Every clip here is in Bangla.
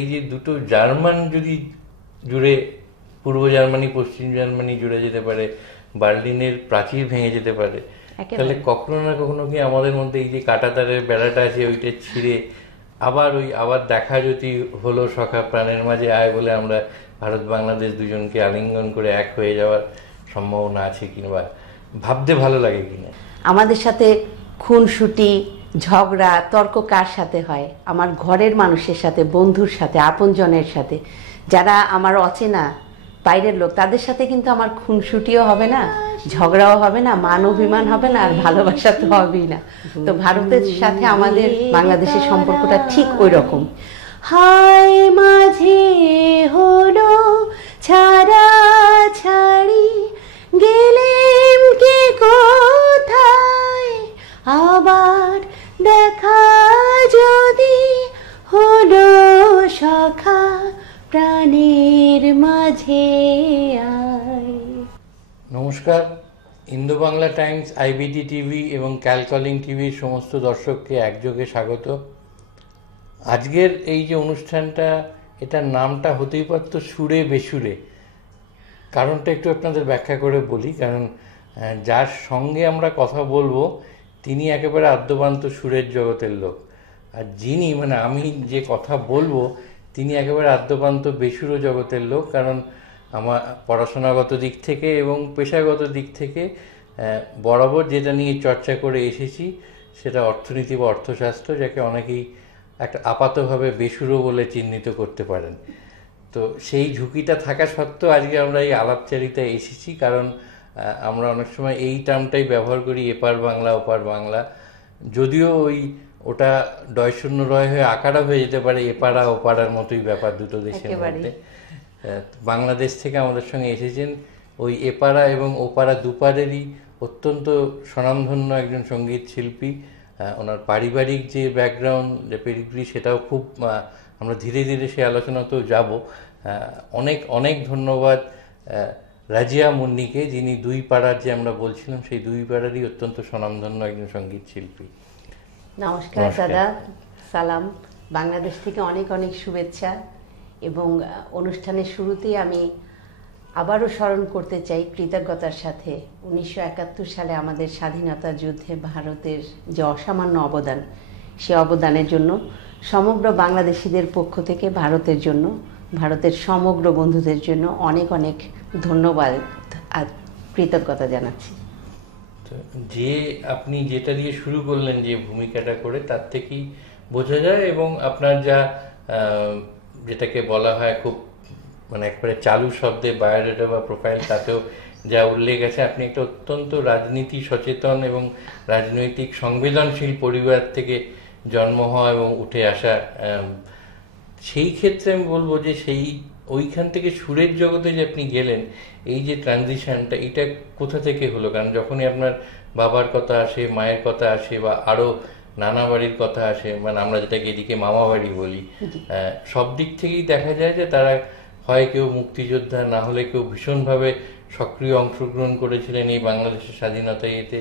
এই যে দুটো জার্মান যদি জুড়ে, পূর্ব জার্মানি পশ্চিম জার্মানি জুড়ে যেতে পারে, বার্লিনের প্রাচীর ভেঙে যেতে পারে, তাহলে কখনো না কখনো কি আমাদের মধ্যে এই যে কাঁটাতারের বেড়াটা আছে ওইটা ছিঁড়ে আবার দেখা যদি হলো সখা প্রাণের মাঝে আয় বলে আমরা ভারত বাংলাদেশ দুজনকে আলিঙ্গন করে এক হয়ে যাওয়ার সম্ভাবনা আছে কিংবা ভাবতে ভালো লাগে কিনা? আমাদের সাথে খুনসুটি, ঝগড়া, তর্ক কার সাথে হয়? আমার ঘরের মানুষের সাথে, বন্ধুর সাথে, আপনজনের সাথে। যারা আমার অচেনা বাইরের লোক, তাদের সাথে কিন্তু আমার খুনসুটিও হবে না, ঝগড়াও হবে না, মান অভিমান হবে না, আর ভালোবাসা তো হবেই না। তো ভারতের সাথে আমাদের বাংলাদেশের সম্পর্কটা ঠিক ওই রকম। হায় মাঝে হলো ছাড়া ছাড়ি, গেলেম কে কোথায়, আবার দেখা যদি হলো সখা প্রাণের মাঝে আয়। নমস্কার, Indo Bangla Times, iBT TV এবং ক্যালকলিং টিভির সমস্ত দর্শককে একযোগে স্বাগত। আজকের এই যে অনুষ্ঠানটা, এটার নামটা হতেই পারতো সুরে বেসুরে। কারণটা একটু আপনাদের ব্যাখ্যা করে বলি। কারণ যার সঙ্গে আমরা কথা বলবো তিনি একেবারে আদ্যপান্ত সুরের জগতের লোক, আর যিনি আমি যে কথা বলবো তিনি একেবারে আদ্যপান্ত বেসুরো জগতের লোক। কারণ আমার পড়াশোনাগত দিক থেকে এবং পেশাগত দিক থেকে বরাবর যেটা নিয়ে চর্চা করে এসেছি সেটা অর্থনীতি বা অর্থশাস্ত্র, যাকে অনেকেই একটা আপাতভাবে বেসুরো বলে চিহ্নিত করতে পারেন। তো সেই ঝুঁকিটা থাকা সত্ত্বেও আজকে আমরা এই আলাপচারিতায় এসেছি। কারণ আমরা অনেক সময় এই টার্মটাই ব্যবহার করি, এপার বাংলা ওপার বাংলা। যদিও ওটা ডয়শূন্য রয় হয়ে আকারা হয়ে যেতে পারে, এপাড়া ওপাড়ার মতোই ব্যাপার দুটো দেশের মধ্যে। বাংলাদেশ থেকে আমাদের সঙ্গে এসেছেন ওই এপাড়া এবং ওপাড়া দুপারেরই অত্যন্ত স্বনামধন্য একজন সঙ্গীত শিল্পী। ওনার পারিবারিক যে ব্যাকগ্রাউন্ড, যে পেডিগ্রি, সেটাও খুব, আমরা ধীরে ধীরে সে আলোচনাতেও যাব। অনেক অনেক ধন্যবাদ রাজিয়া মুন্নিকে, যিনি দুই পাড়ার, যে আমরা বলছিলাম সেই দুই পাড়ারই অত্যন্ত স্বনামধন্য একজন সঙ্গীত শিল্পী। নমস্কার দাদা, সালাম। বাংলাদেশ থেকে অনেক অনেক শুভেচ্ছা। এবং অনুষ্ঠানের শুরুতেই আমি আবারও স্মরণ করতে চাই কৃতজ্ঞতার সাথে 1971 সালে আমাদের স্বাধীনতা যুদ্ধে ভারতের যে অসামান্য অবদান, সে অবদানের জন্য সমগ্র বাংলাদেশিদের পক্ষ থেকে ভারতের জন্য, ভারতের সমগ্র বন্ধুদের জন্য অনেক অনেক ধন্যবাদ আর কৃতজ্ঞতা জানাচ্ছি। যে আপনি যেটা দিয়ে শুরু করলেন, যে ভূমিকাটা করে, তার থেকেই বোঝা যায়, এবং আপনার যা যেটাকে বলা হয় খুব একবারে চালু শব্দে বায়োডাটা বা প্রোফাইল, তাতেও যা উল্লেখ আছে, আপনি একটা অত্যন্ত রাজনীতি সচেতন এবং রাজনৈতিক সংবেদনশীল পরিবার থেকে জন্ম হওয়া এবং উঠে আসা। সেই ক্ষেত্রে আমি বলবো যে ওইখান থেকে সুরের জগতে যে আপনি গেলেন, এই যে ট্রানজিশনটা, এটা কোথা থেকে হলো? কারণ যখনই আপনার বাবার কথা আসে, মায়ের কথা আসে, বা আরো নানা বাড়ির কথা আসে, আমরা যেটাকে এদিকে মামা বাড়ি বলি, সব দিক থেকেই দেখা যায় যে তারা হয় কেউ মুক্তিযোদ্ধা, না হলে কেউ ভীষণভাবে সক্রিয় অংশগ্রহণ করেছিলেন এই বাংলাদেশের স্বাধীনতায়। এতে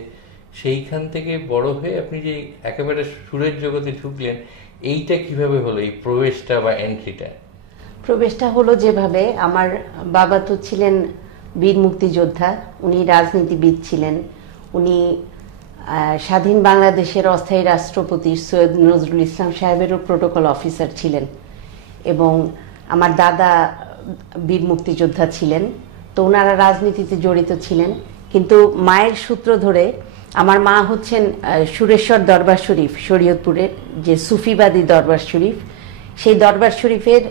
সেইখান থেকে বড় হয়ে আপনি যে একেবারে সুরের জগতে ঢুকলেন, এইটা কিভাবে হলো, এই প্রবেশটা বা এন্ট্রিটা? প্রবেশটা হলো যেভাবে, আমার বাবা তো ছিলেন বীর মুক্তিযোদ্ধা, উনি রাজনীতিবিদ ছিলেন। উনি স্বাধীন বাংলাদেশের অস্থায়ী রাষ্ট্রপতি সৈয়দ নজরুল ইসলাম সাহেবেরও প্রোটোকল অফিসার ছিলেন, এবং আমার দাদা বীর মুক্তিযোদ্ধা ছিলেন। তো ওনারা রাজনীতিতে জড়িত ছিলেন। কিন্তু মায়ের সূত্র ধরে আমার মা হচ্ছেন সুরেশ্বর দরবার শরীফ, শরীয়তপুরের যে সুফিবাদী দরবার শরীফ, সেই দরবার শরীফের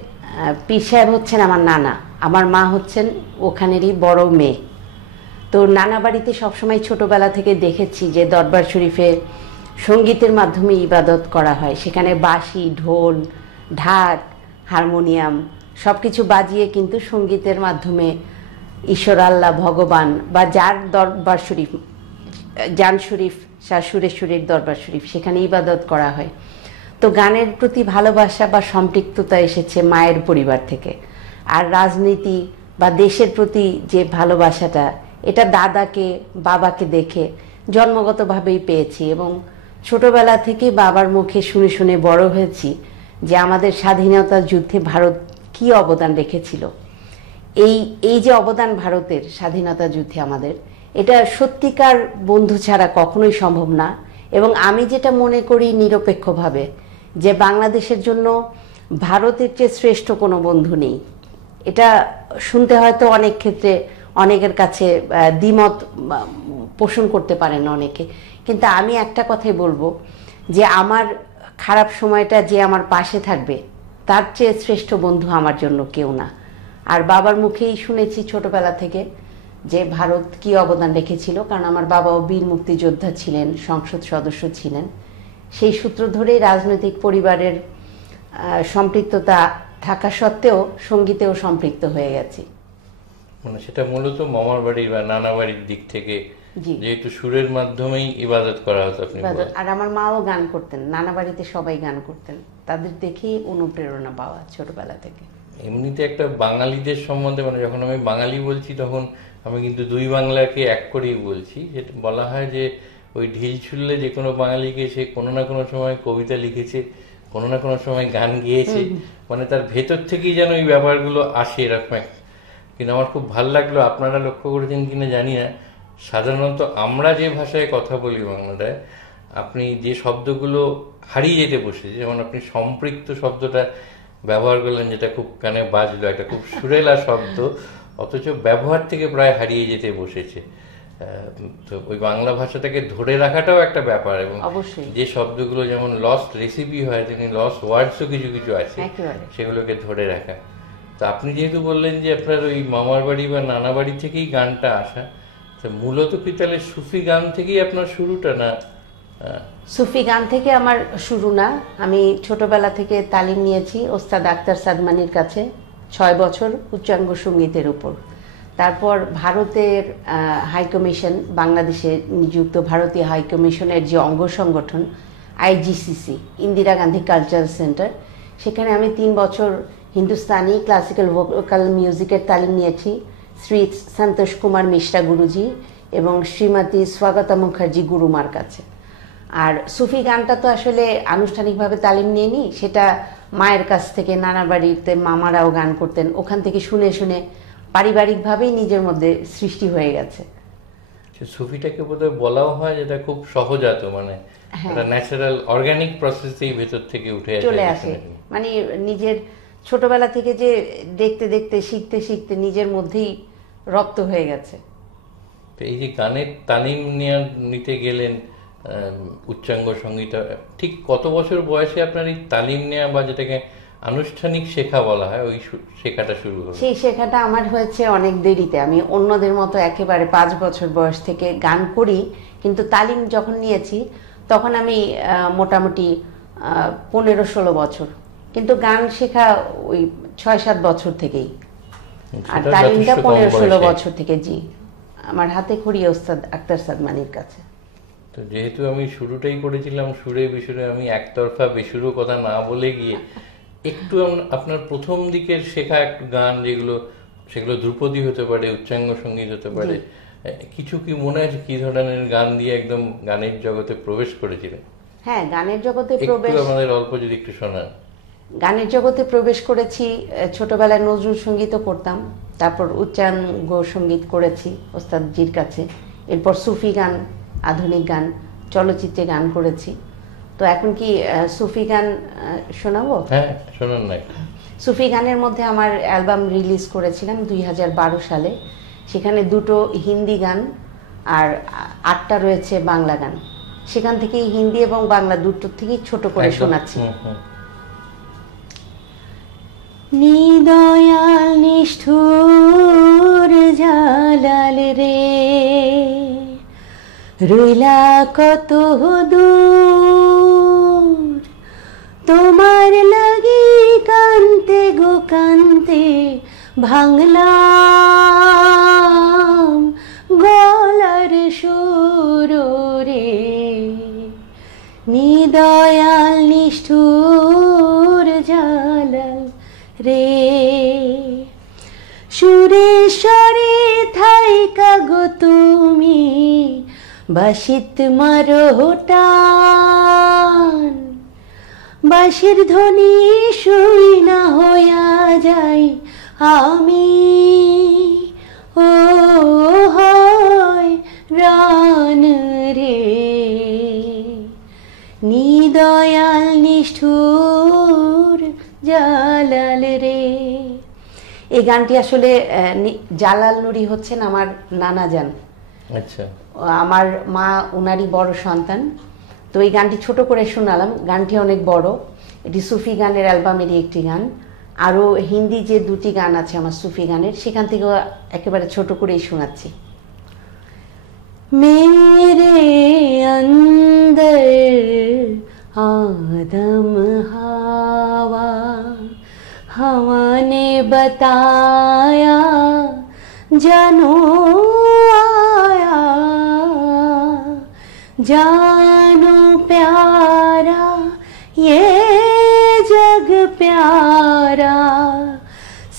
পীর সাহেব হচ্ছেন আমার নানা। আমার মা হচ্ছেন ওখানেরই বড় মেয়ে। তো নানা বাড়িতে সবসময় ছোটবেলা থেকে দেখেছি যে দরবার শরীফে সঙ্গীতের মাধ্যমে ইবাদত করা হয়। সেখানে বাঁশি, ঢোল, ঢাক, হারমোনিয়াম সব কিছু বাজিয়ে কিন্তু সঙ্গীতের মাধ্যমে ঈশ্বর, আল্লাহ, ভগবান, বা যার দরবার শরীফ, জান শরীফ, শাহ সুরেশ্বরীর দরবার শরীফ, সেখানে ইবাদত করা হয়। তো গানের প্রতি ভালোবাসা বা সম্পৃক্ততা এসেছে মায়ের পরিবার থেকে। আর রাজনীতি বা দেশের প্রতি যে ভালোবাসাটা, এটা দাদাকে, বাবাকে দেখে জন্মগতভাবেই পেয়েছি। এবং ছোটবেলা থেকে বাবার মুখে শুনে শুনে বড় হয়েছি যে আমাদের স্বাধীনতা যুদ্ধে ভারত কি অবদান রেখেছিল। এই এই যে অবদান ভারতের স্বাধীনতা যুদ্ধে আমাদের, এটা সত্যিকার বন্ধু ছাড়া কখনোই সম্ভব না। এবং আমি যেটা মনে করি নিরপেক্ষভাবে, যে বাংলাদেশের জন্য ভারতের চেয়ে শ্রেষ্ঠ কোনো বন্ধু নেই। এটা শুনতে হয়তো অনেক ক্ষেত্রে অনেকের কাছে দ্বিমত পোষণ করতে পারেন অনেকে, কিন্তু আমি একটা কথাই বলবো, যে আমার খারাপ সময়টা যে আমার পাশে থাকবে তার চেয়ে শ্রেষ্ঠ বন্ধু আমার জন্য কেউ না। আর বাবার মুখেই শুনেছি ছোটবেলা থেকে যে ভারত কি অবদান রেখেছিল, কারণ আমার বাবাও বীর মুক্তিযোদ্ধা ছিলেন, সংসদ সদস্য ছিলেন। সেই সূত্র ধরেই রাজনৈতিক পরিবারের সম্পৃক্ততা থাকা সত্ত্বেও সঙ্গীতেও সম্পৃক্ত হয়ে গেছি। মানে সেটা মূলত মামার বাড়ি বা নানা বাড়ির দিক থেকে, যেহেতু সুরের মাধ্যমেই ইবাদত করা হতো আপনি। আর আমার মাও গান করতেন, নানা বাড়িতে সবাই গান করতেন, তাদের দেখেই অনুপ্রেরণা পাওয়া ছোটবেলা থেকে। এমনিতে একটা বাঙালিদের সম্বন্ধে, মানে যখন আমি বাঙালি বলছি তখন আমি কিন্তু দুই বাংলাকে এক করেই বলছি। যেটা বলা হয় যে ওই ঢিল ছুড়লে যে কোনো বাঙালিকে সে কোনো না কোনো সময় কবিতা লিখেছে, কোনো না কোনো সময় গান গেয়েছে, মানে তার ভেতর থেকেই যেন এই ব্যাপারগুলো আসে এরকম। কিন্তু আমার খুব ভালো লাগলো, আপনারা লক্ষ্য করেছেন কিনা জানি না, সাধারণত আমরা যে ভাষায় কথা বলি বাংলাটায়, আপনি যে শব্দগুলো হারিয়ে যেতে বসেছে, যেমন আপনি সম্পৃক্ত শব্দটা ব্যবহার করলেন, যেটা খুব কানে বাজলো, একটা খুব সুরেলা শব্দ, অথচ ব্যবহার থেকে প্রায় হারিয়ে যেতে বসেছে। তো ওই বাংলা ভাষাটাকে ধরে রাখাটাও একটা ব্যাপার, এবং যে শব্দগুলো যেমন লস্ট রেসিপি হয়, তেমনি লস্ট ওয়ার্ডসও কিছু কিছু আছে, সেগুলোকে ধরে রাখা। তো আপনি যেহেতু বললেন যে আপনার ওই মামার বাড়ি বা নানা বাড়ি থেকেই গানটা আসা, তো মূলত কি তাহলে সুফি গান থেকেই আপনার শুরুটা? না, সুফি গান থেকে আমার শুরু না। আমি ছোটবেলা থেকে তালিম নিয়েছি ওস্তাদ আক্তার সাদমানির কাছে 6 বছর উচ্চাঙ্গ সঙ্গীতের উপর। তারপর ভারতের হাইকমিশন, বাংলাদেশে নিযুক্ত ভারতীয় হাইকমিশনের যে অঙ্গ সংগঠন IGCC, Indira Gandhi cultural centre, সেখানে আমি 3 বছর হিন্দুস্তানি ক্লাসিক্যাল ভোকাল মিউজিকের তালিম নিয়েছি শ্রী সন্তোষ কুমার মিশ্রা গুরুজি এবং শ্রীমতী স্বাগতা মুখার্জি গুরুমার কাছে। আর সুফি গানটা তো আসলে আনুষ্ঠানিকভাবে তালিম নিইনি, সেটা মায়ের কাছ থেকে, নানা বাড়িতে মামারাও গান করতেন, ওখান থেকে শুনে শুনে পারিবারিকভাবেই নিজের মধ্যে সৃষ্টি হয়ে গেছে। সুফিটাকে বোধহয় বলাও হয় যেটা খুব সহজাত, মানে এটা ন্যাচারাল অর্গানিক প্রসেসেই ভেতর থেকে উঠে চলে আসে, মানে নিজের ছোটবেলা থেকে যে দেখতে দেখতে শিখতে শিখতে নিজের মধ্যেই রপ্ত হয়ে গেছে। তো এই যে গানের তালিম নিতে গেলেন উচ্চাঙ্গ সঙ্গীত, ঠিক কত বছর বয়সে আপনার এই তালিম নেওয়া বা যেটাকে আনুষ্ঠানিক শেখা বলা হয়, ওই শেখাটা শুরু হলো? সেই শেখাটা আমার হয়েছে অনেক দেরিতে। আমি অন্যদের মতো একেবারে 5 বছর বয়স থেকে গান করি, কিন্তু তালিম যখন নিয়েছি তখন আমি মোটামুটি 15-16 বছর, কিন্তু গান শেখা ওই 6-7 বছর থেকেই। আর তালিমটা 15-16 বছর থেকে। জি, আমার হাতে খড়ি ওস্তাদ আক্তার সাদমানির কাছে। তো যেহেতু আমি শুরুটাই করেছিলাম সুরে বিসুরে, আমি একতরফা বেসুরো কথা না বলে গিয়ে একটু আপনার প্রথম দিকের শেখা একটু গান যেগুলো, সেগুলো ধ্রুপদী হতে পারে, উচ্চাঙ্গ সঙ্গীত হতে পারে, কিছু কি মনে আছে কি ধরনের গান দিয়ে একদম গানের জগতে প্রবেশ করেছিলেন? হ্যাঁ, গানের জগতে প্রবেশ আমাদের অল্প যদি একটু শোনান। গানের জগতে প্রবেশ করেছি ছোটবেলায়, নজরুল সঙ্গীতও করতাম, তারপর উচ্চাঙ্গ সঙ্গীত করেছি ওস্তাদজির কাছে, এরপর সুফি গান, আধুনিক গান, চলচ্চিত্রে গান করেছি। তো এখন কি সুফি গান শোনাবো? হ্যাঁ, শোনান না। সুফি গানের মধ্যে আমার অ্যালবাম রিলিজ করেছিলাম 2012 সালে। সেখানে 2টো হিন্দি গান আর 8টা রয়েছে বাংলা গান। সেখান থেকেই হিন্দি এবং বাংলা দুটোর থেকেই ছোট করে শোনাচ্ছি। নিদয়াল নিষ্ঠুর জালাল রে, রইলা কত দূর, তোমার লাগি কান্তে গো কান্তে ভাঙলাম গলার সুর রে। নিদয়াল নিষ্ঠুর জালাল রে, সুরেশ্বরে থাইকা গো তুমি বাসিত মারো টান, বাঁশির ধ্বনি শুই না হইয়া যাই আমি, ও হয় রান রে, নিদয়াল নিষ্ঠুর জালাল রে। এই গানটি আসলে জালাল নুরি হচ্ছেন আমার নানা যান। আচ্ছা, আমার মা ওনারই বড় সন্তান। তো এই গানটি ছোট করে শোনালাম, গানটি অনেক বড়, এটি সুফি গানের অ্যালবামেরই একটি গান। আরও হিন্দি যে দুটি গান আছে আমার সুফি গানের, সেখান থেকে একেবারে ছোট করেই শোনাচ্ছি। মেরে অন্দর आदम हवा, हवा ने बताया जानो आया, जानो प्यारा ये जग प्यारा,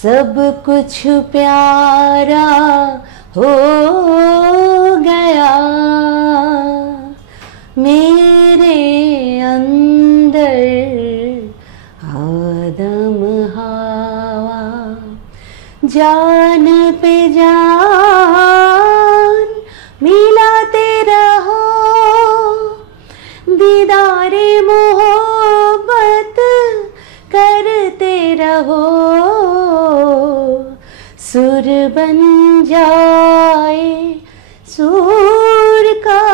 सब कुछ प्यारा हो गया। मेरे अंदर आदम हवा, जान पे जान मिलाते रहो, दीदारे मोहब्बत करते रहो, सुर बन जाए सूर का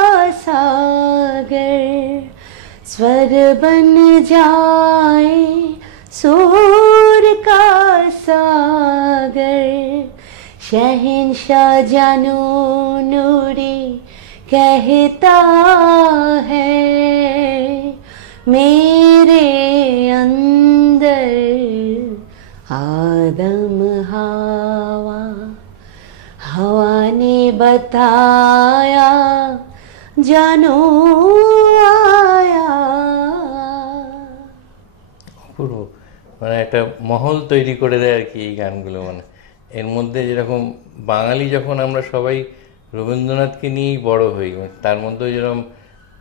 सागर, स्वर बन जाए सूर का सागर, शहंशाह जानो नूरी कहता है, मेरे अंदर आदम हवा, हवा ने बताया जानो आया। অপূর্ব, মানে একটা মহল তৈরি করে দেয় আর কি এই গানগুলো। মানে এর মধ্যে যেরকম বাঙালি যখন আমরা সবাই রবীন্দ্রনাথকে নিয়েই বড় হই, তার মধ্যে যেরকম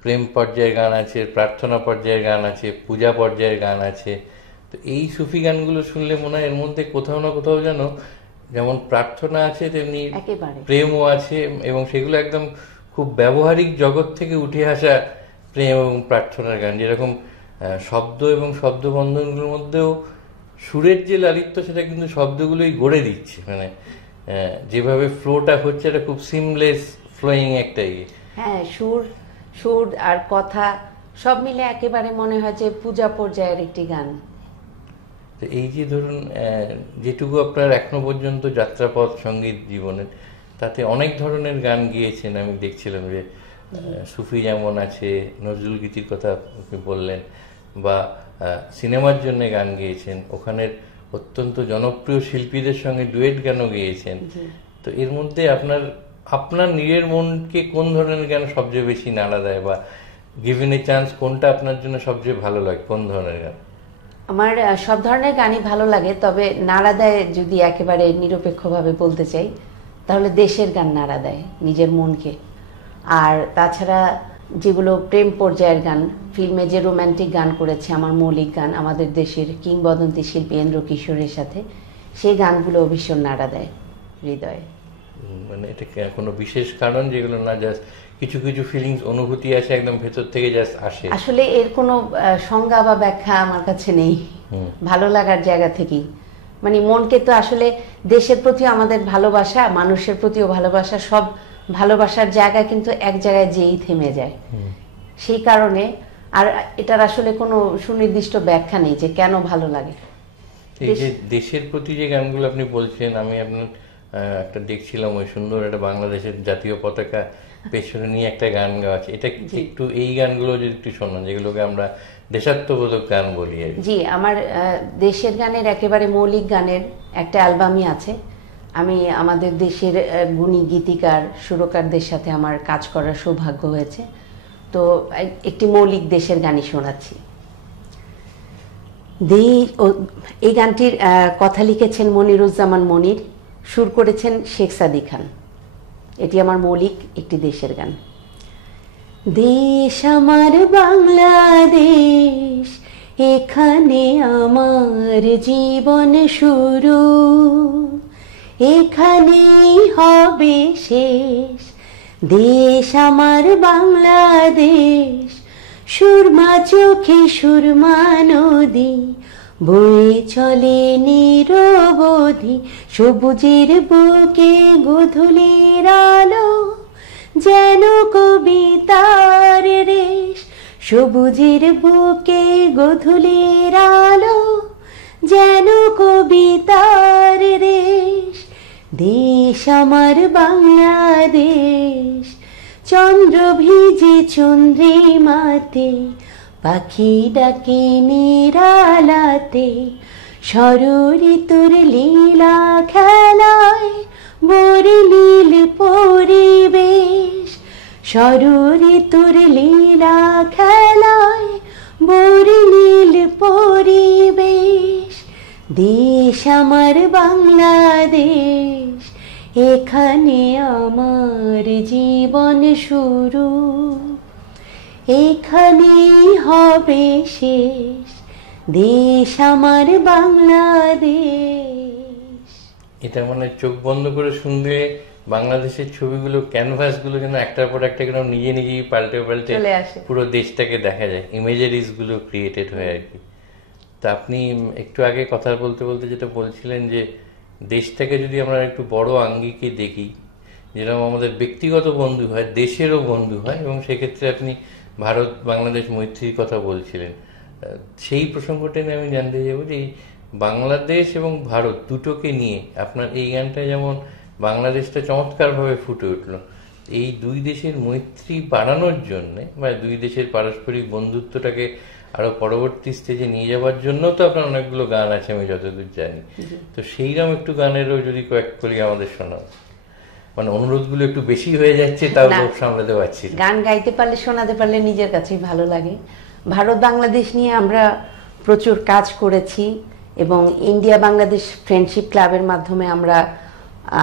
প্রেম পর্যায়ের গান আছে, প্রার্থনা পর্যায়ের গান আছে, পূজা পর্যায়ের গান আছে। তো এই সুফি গানগুলো শুনলে মনে হয় এর মধ্যে কোথাও না কোথাও যেন যেমন প্রার্থনা আছে তেমনি প্রেমও আছে, এবং সেগুলো একদম খুব ব্যবহারিক জগৎ থেকে উঠে আসা প্রেম এবং প্রার্থনার গান। যেরকম শব্দ এবং শব্দবন্ধনগুলোর মধ্যেও সুরের যে লালিত্য, সেটা কিন্তু শব্দগুলোই গড়ে দিচ্ছে। মানে যেভাবে ফ্লোটা হচ্ছে, এটা খুব সিমলেস ফ্লোয়িং একটা ইয়ে। হ্যাঁ, সুর আর কথা সব মিলে একেবারে মনে হয় যে পূজা পর্যায়ের একটি গান। তো এই যে ধরুন যেটুকু আপনার এখনো পর্যন্ত যাত্রাপথ সঙ্গীত জীবনের, তাতে অনেক ধরনের গান গিয়েছেন। আমি দেখছিলাম যে সুফি যেমন আছে, নজরুল গীতির কথা আপনি বললেন, বা সিনেমার জন্য গান গেয়েছেন, ওখানের অত্যন্ত জনপ্রিয় শিল্পীদের সঙ্গে ডুয়েট গানও গেয়েছেন। তো এর মধ্যে আপনার নিজের মনকে কোন ধরনের গান সবচেয়ে বেশি নাড়া দেয়, বা গিভেন এ চান্স কোনটা আপনার জন্য সবচেয়ে ভালো লাগে, কোন ধরনের গান? আমার সব ধরনের গানই ভালো লাগে, তবে নাড়া দেয় যদি একেবারে নিরপেক্ষভাবে বলতে চাই, তাহলে দেশের গান নাড়া দেয় নিজের মনকে। আর তাছাড়া যেগুলো প্রেম পর্যায়ের গান, ফিল্মে যে রোম্যান্টিক গান করেছে আমার মৌলিক গান আমাদের দেশের কিংবদন্তি শিল্পী এন্দ্র কিশোরের সাথে, সেই গানগুলো ভীষণ নাড়া দেয় হৃদয়ে। মানে এটা কোনো বিশেষ কারণ, যেগুলো না জাস্ট কিছু কিছু ফিলিংস, অনুভূতি আছে একদম ভেতর থেকে জাস্ট আসে? আসলে এর কোনো সংজ্ঞা বা ব্যাখ্যা আমার কাছে নেই, ভালো লাগার জায়গা থেকেই। মানে মনকে তো আসলে দেশের প্রতি আমাদের ভালোবাসা, মানুষের প্রতিও ভালোবাসা, সব ভালোবাসার জায়গা কিন্তু এক জায়গায় যেই থেমে যায়। সেই কারণে আর এটার আসলে কোনো সুনির্দিষ্ট ব্যাখ্যা নেই যে কেন ভালো লাগে। এই যে দেশের প্রতি যে গানগুলো আপনি বলছেন, আমি আপনার একটা দেখছিলাম, ওই সুন্দর একটা বাংলাদেশের জাতীয় পতাকা পেছনে নিয়ে একটা গান গাওয়া আছে, এটা একটু এই গানগুলো যদি একটু শোনান, যেগুলোকে আমরা দেশাত্মবোধক গান বলি। জি, আমার দেশের গানের একেবারে মৌলিক গানের একটা অ্যালবামই আছে। আমি আমাদের দেশের গুণী গীতিকার সুরকারদের সাথে আমার কাজ করার সৌভাগ্য হয়েছে। তো একটি মৌলিক দেশের গানই শোনাচ্ছি। এই গানটির কথা লিখেছেন মনিরুজ্জামান মনির, সুর করেছেন শেখ সাদি খান। এটি আমার মৌলিক একটি দেশের গান। দেশ আমার বাংলাদেশ, এখানে আমার জীবন শুরু, এখানেই হবে শেষ। দেশ আমার বাংলাদেশ, সুরমা চোখে সুরমা নদী, বয়ে চলে নিরবধি। সবুজের বুকে গোধূলির আলো, যেন কবিতার রেশ। সবুজের বুকে গোধূলির আলো, যেন কবিতার রেশ। দেশ আমার বাংলাদেশ, চন্দ্র ভিজে চন্দ্রিমাতে, পাখি ডাকে নিরালাতে। ষড়ঋতুর লীলা খেলায় বরে নীল পরিবেশ। ষড়ঋতুর লীলা খেলায় বরে নীল পরিবেশ। দেশ আমার বাংলাদেশ, এখানে আমার জীবন শুরু, এখানেই হবে শেষ। দেশ আমার বাংলাদেশ। এটা মানে চোখ বন্ধ করে শুনলে বাংলাদেশের ছবিগুলো, ক্যানভাসগুলো যেন একটার পর একটা কেন নিজে নিজেই পাল্টে পাল্টে চলে আসে। পুরো দেশটাকে দেখা যায়, ইমেজারিজ গুলো ক্রিয়েটেড হয় আর কি। তা আপনি একটু আগে কথা বলতে বলতে যেটা বলছিলেন যে দেশটাকে যদি আমরা একটু বড় আঙ্গিকে দেখি, যেরকম আমাদের ব্যক্তিগত বন্ধু হয়, দেশেরও বন্ধু হয়, এবং সেক্ষেত্রে আপনি ভারত বাংলাদেশ মৈত্রীর কথা বলছিলেন। সেই প্রসঙ্গটা নিয়ে আমি জানতে চাইব যে এই বাংলাদেশ এবং ভারত দুটোকে নিয়ে আপনার এই গানটা যেমন বাংলাদেশটা চমৎকারভাবে ফুটে উঠলো, এই দুই দেশের মৈত্রী বাড়ানোর জন্যে বা দুই দেশের পারস্পরিক বন্ধুত্বটাকে আরো পরবর্তী স্টেজে নিয়ে যাওয়ার জন্য তো আপনার অনেকগুলো গান আছে আমি যতদূর জানি। তো সেইরকম একটু গানেরও যদি কয়েক করি আমাদের শোনাও। মানে অনুরোধগুলো একটু বেশি হয়ে যাচ্ছে, তাও লোভ সামলাতে পারছি না। গান গাইতে পারলে, শোনাতে পারলে নিজের কাছেই ভালো লাগে। ভারত বাংলাদেশ নিয়ে আমরা প্রচুর কাজ করেছি এবং ইন্ডিয়া বাংলাদেশ ফ্রেন্ডশিপ ক্লাবের মাধ্যমে আমরা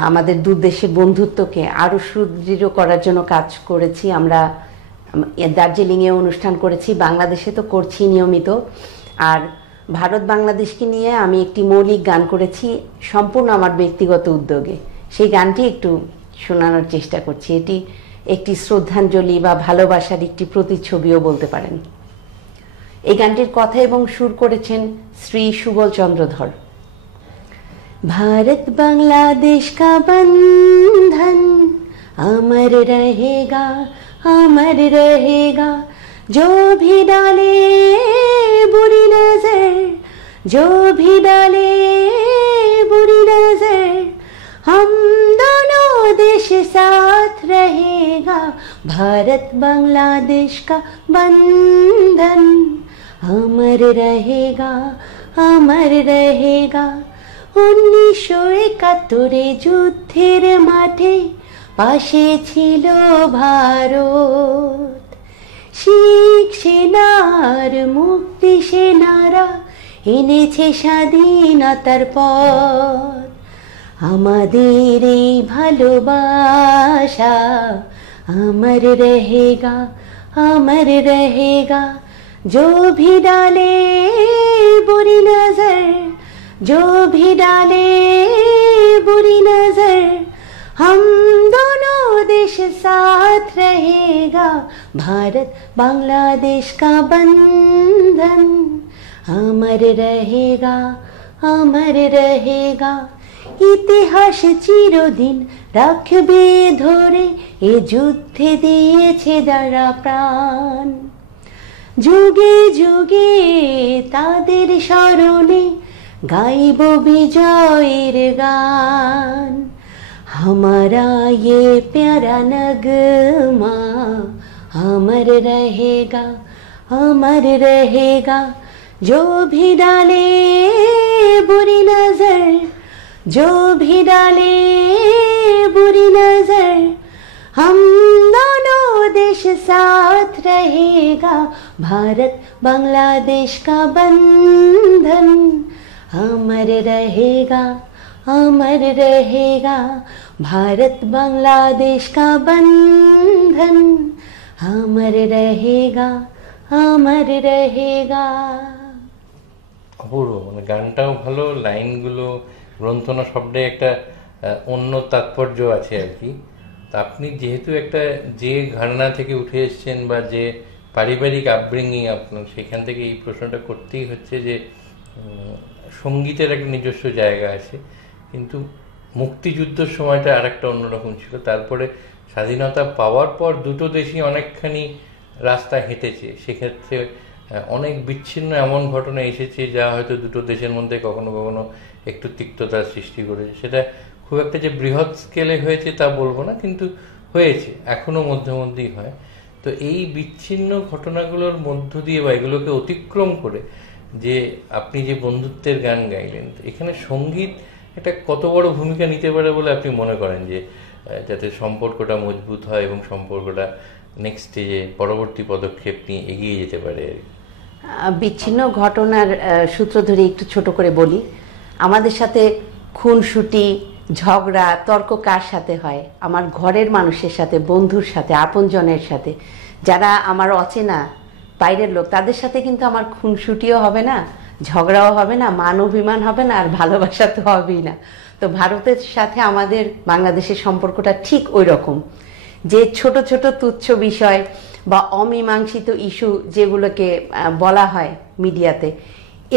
আমাদের দু দেশের বন্ধুত্বকে আরো সুদৃঢ় করার জন্য কাজ করেছি। আমরা দার্জিলিংয়ে অনুষ্ঠান করেছি, বাংলাদেশে তো করছি নিয়মিত। আর ভারত বাংলাদেশকে নিয়ে আমি একটি মৌলিক গান করেছি সম্পূর্ণ আমার ব্যক্তিগত উদ্যোগে। সেই গানটি একটু শোনানোর চেষ্টা করছি। এটি একটি শ্রদ্ধাঞ্জলি বা ভালোবাসার একটি প্রতিচ্ছবিও বলতে পারেন। এই গানটির কথা এবং সুর করেছেন শ্রী সুবল চন্দ্রধর। भारत बांग्लादेश का बंधन अमर रहेगा, अमर रहेगा। जो भी डाले बुरी नजर, जो भी डाले बुरी नजर, हम दोनों देश साथ रहेगा। भारत बांग्लादेश का बंधन अमर रहेगा, अमर रहेगा। 1971 যুদ্ধের মাঠে পাশে ছিল ভারত। শিখ সেনার মুক্তি সেনারা এনেছে স্বাধীনতার পথ। আমাদের এই ভালোবাসা अमर रहेगा, अमर रहेगा। जो भी डाले बुरी नजर, जो भी डाले बुरी नजर, हम दोनों देश साथ रहेगा। भारत बांग्लादेश का बंधन अमर रहेगा, अमर रहेगा। ইতিহাস চিরদিন রাখবে ধরে, এ যুদ্ধে দিয়েছে যারা প্রাণ। যুগে যুগে তাদের স্মরণে গাইব বিজয়ের গান। हमारा ये प्यारा नगमा अमर रहेगा, अमर रहेगा। जो भी डाले बुरी नजर, जो भी डाले बुरी नजर, हम दोनों देश साथ रहेगा। भारत बांग्लादेश का बंधन अमर रहेगा, अमर रहेगा। भारत बांग्लादेश का बंधन अमर रहेगा, अमर रहेगा। অপূর্ব, মানে গানটাও ভালো, লাইনগুলো, গ্রন্থনা শব্দে একটা অন্য তাৎপর্য আছে আর কি। তা আপনি যেহেতু একটা যে ঘরানা থেকে উঠে এসেছেন বা যে পারিবারিক আপব্রিঙ্গিং আপনার, সেখান থেকে এই প্রশ্নটা করতেই হচ্ছে যে সঙ্গীতের একটা নিজস্ব জায়গা আছে, কিন্তু মুক্তিযুদ্ধের সময়টা আর একটা অন্যরকম ছিল। তারপরে স্বাধীনতা পাওয়ার পর দুটো দেশই অনেকখানি রাস্তা হেঁটেছে, সেক্ষেত্রে অনেক বিচ্ছিন্ন এমন ঘটনা এসেছে যা হয়তো দুটো দেশের মধ্যে কখনো কখনো একটু তিক্ততার সৃষ্টি করেছে। সেটা খুব একটা যে বৃহৎ স্কেলে হয়েছে তা বলবো না, কিন্তু হয়েছে, এখনো মধ্যে মধ্যেই হয়। তো এই বিচ্ছিন্ন ঘটনাগুলোর মধ্য দিয়ে বা এগুলোকে অতিক্রম করে যে আপনি যে বন্ধুত্বের গান গাইলেন, এখানে সঙ্গীত একটা কত বড় ভূমিকা নিতে পারে বলে আপনি মনে করেন, যে যাতে সম্পর্কটা মজবুত হয় এবং সম্পর্কটা নেক্সট স্টেজে পরবর্তী পদক্ষেপ নিয়ে এগিয়ে যেতে পারে? বিচ্ছিন্ন ঘটনার সূত্র ধরে একটু ছোট করে বলি। আমাদের সাথে খুনসুটি, ঝগড়া, তর্ক কার সাথে হয়? আমার ঘরের মানুষের সাথে, বন্ধুর সাথে, আপনজনের সাথে। যারা আমার অচেনা বাইরের লোক, তাদের সাথে কিন্তু আমার খুনসুটিও হবে না, ঝগড়াও হবে না, মান অভিমান হবে না, আর ভালোবাসা তো হবেই না। তো ভারতের সাথে আমাদের বাংলাদেশের সম্পর্কটা ঠিক ওই রকম, যে ছোট ছোট তুচ্ছ বিষয় বা অমীমাংসিত ইস্যু যেগুলোকে বলা হয় মিডিয়াতে,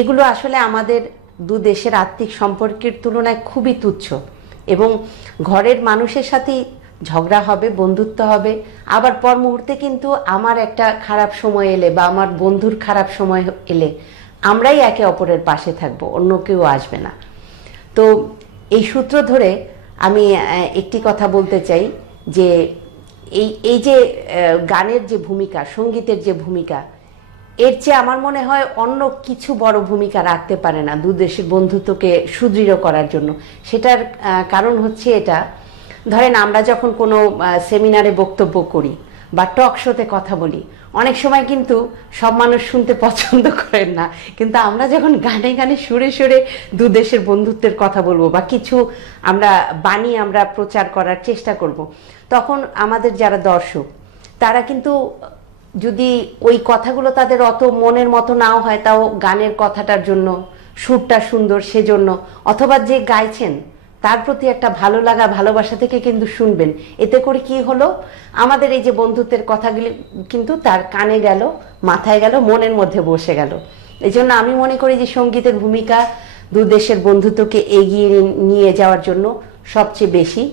এগুলো আসলে আমাদের দু দেশের আত্মিক সম্পর্কের তুলনায় খুবই তুচ্ছ। এবং ঘরের মানুষের সাথেই ঝগড়া হবে, বন্ধুত্ব হবে, আবার পর মুহূর্তে কিন্তু আমার একটা খারাপ সময় এলে বা আমার বন্ধুর খারাপ সময় এলে আমরাই একে অপরের পাশে থাকবো, অন্য কেউ আসবে না। তো এই সূত্র ধরে আমি একটি কথা বলতে চাই যে এই যে গানের যে ভূমিকা, সঙ্গীতের যে ভূমিকা, এর চেয়ে আমার মনে হয় অন্য কিছু বড় ভূমিকা রাখতে পারে না দু দেশের বন্ধুত্বকে সুদৃঢ় করার জন্য। সেটার কারণ হচ্ছে এটা, ধরেন আমরা যখন কোনো সেমিনারে বক্তব্য করি বা টক শোতে কথা বলি, অনেক সময় কিন্তু সব মানুষ শুনতে পছন্দ করেন না, কিন্তু আমরা যখন গানে গানে সুরে সুরে দু দেশের বন্ধুত্বের কথা বলবো বা কিছু আমরা বাণী আমরা প্রচার করার চেষ্টা করব, তখন আমাদের যারা দর্শক তারা কিন্তু, যদি ওই কথাগুলো তাদের অত মনের মতো নাও হয়, তাও গানের কথাটার জন্য, সুরটা সুন্দর সেজন্য, অথবা যে গাইছেন তার প্রতি একটা ভালো লাগা, ভালোবাসা থেকে কিন্তু শুনবেন। এতে করে কি হলো, আমাদের এই যে বন্ধুত্বের কথাগুলি কিন্তু তার কানে গেল, মাথায় গেল, মনের মধ্যে বসে গেল। এই জন্য আমি মনে করি যে সঙ্গীতের ভূমিকা দু দেশের বন্ধুত্বকে এগিয়ে নিয়ে যাওয়ার জন্য সবচেয়ে বেশি।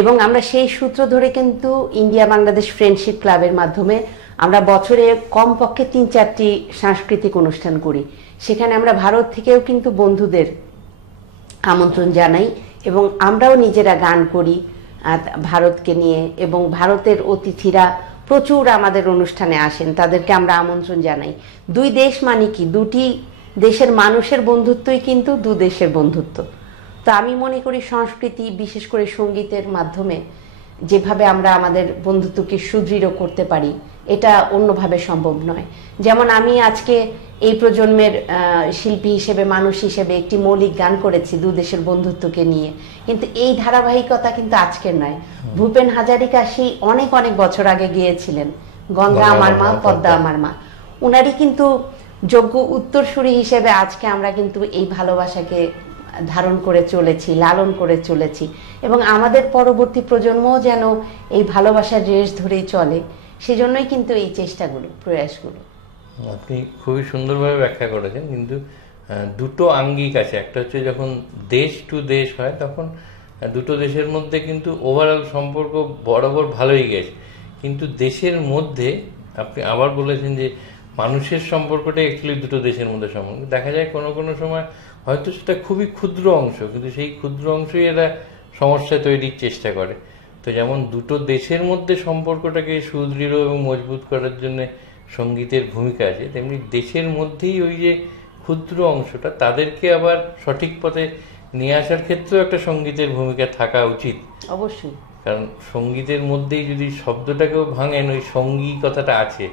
এবং আমরা সেই সূত্র ধরে কিন্তু ইন্ডিয়া বাংলাদেশ ফ্রেন্ডশিপ ক্লাবের মাধ্যমে আমরা বছরে কমপক্ষে ৩-৪টি সাংস্কৃতিক অনুষ্ঠান করি। সেখানে আমরা ভারত থেকেও কিন্তু বন্ধুদের আমন্ত্রণ জানাই এবং আমরাও নিজেরা গান করি ভারতকে নিয়ে, এবং ভারতের অতিথিরা প্রচুর আমাদের অনুষ্ঠানে আসেন, তাদেরকে আমরা আমন্ত্রণ জানাই। দুই দেশ মানে কি, দুটি দেশের মানুষের বন্ধুত্বই কিন্তু দু দেশের বন্ধুত্ব। তো আমি মনে করি সংস্কৃতি, বিশেষ করে সঙ্গীতের মাধ্যমে যেভাবে আমরা আমাদের বন্ধুত্বকে সুদৃঢ় করতে পারি, এটা অন্যভাবে সম্ভব নয়। যেমন আমি আজকে এই প্রজন্মের শিল্পী হিসেবে, মানুষ হিসেবে একটি মৌলিক গান করেছি দু দেশের বন্ধুত্বকে নিয়ে, কিন্তু এই ধারাবাহিকতা কিন্তু আজকের নয়। ভূপেন হাজারিকা সেই অনেক অনেক বছর আগে গিয়েছিলেন গঙ্গা আমার মা, পদ্মা আমার মা। উনারই কিন্তু যোগ্য উত্তরসূরি হিসেবে আজকে আমরা কিন্তু এই ভালোবাসাকে ধারণ করে চলেছি, লালন করে চলেছি, এবং আমাদের পরবর্তী প্রজন্মও যেন এই ভালোবাসার রেশ ধরেই চলে, সেজন্যই কিন্তু এই চেষ্টাগুলো, প্রয়াসগুলো। আপনি খুবই সুন্দরভাবে ব্যাখ্যা করেছেন, কিন্তু দুটো আঙ্গিক আছে। একটা হচ্ছে যখন দেশ টু দেশ হয়, তখন দুটো দেশের মধ্যে কিন্তু ওভারঅল সম্পর্ক বরাবর ভালোই গেছে, কিন্তু দেশের মধ্যে আপনি আবার বলেছেন যে মানুষের সম্পর্কটা অ্যাকচুয়ালি দুটো দেশের মধ্যে সম্পর্ক। দেখা যায় কোনো কোনো সময় হয়তো সেটা খুবই ক্ষুদ্র অংশ, কিন্তু সেই ক্ষুদ্র অংশই এরা সমস্যা তৈরির চেষ্টা করে। তো যেমন দুটো দেশের মধ্যে সম্পর্কটাকে সুদৃঢ় এবং মজবুত করার জন্য সঙ্গীতের ভূমিকা আছে, তেমনি দেশের মধ্যেই ওই যে ক্ষুদ্র অংশটা, তাদেরকে আবার সঠিক পথে নিয়ে আসার ক্ষেত্রেও একটা সঙ্গীতের ভূমিকা থাকা উচিত অবশ্যই। কারণ সঙ্গীতের মধ্যেই যদি শব্দটাকেও ভাঙেন, ওই সঙ্গী কথাটা আছে,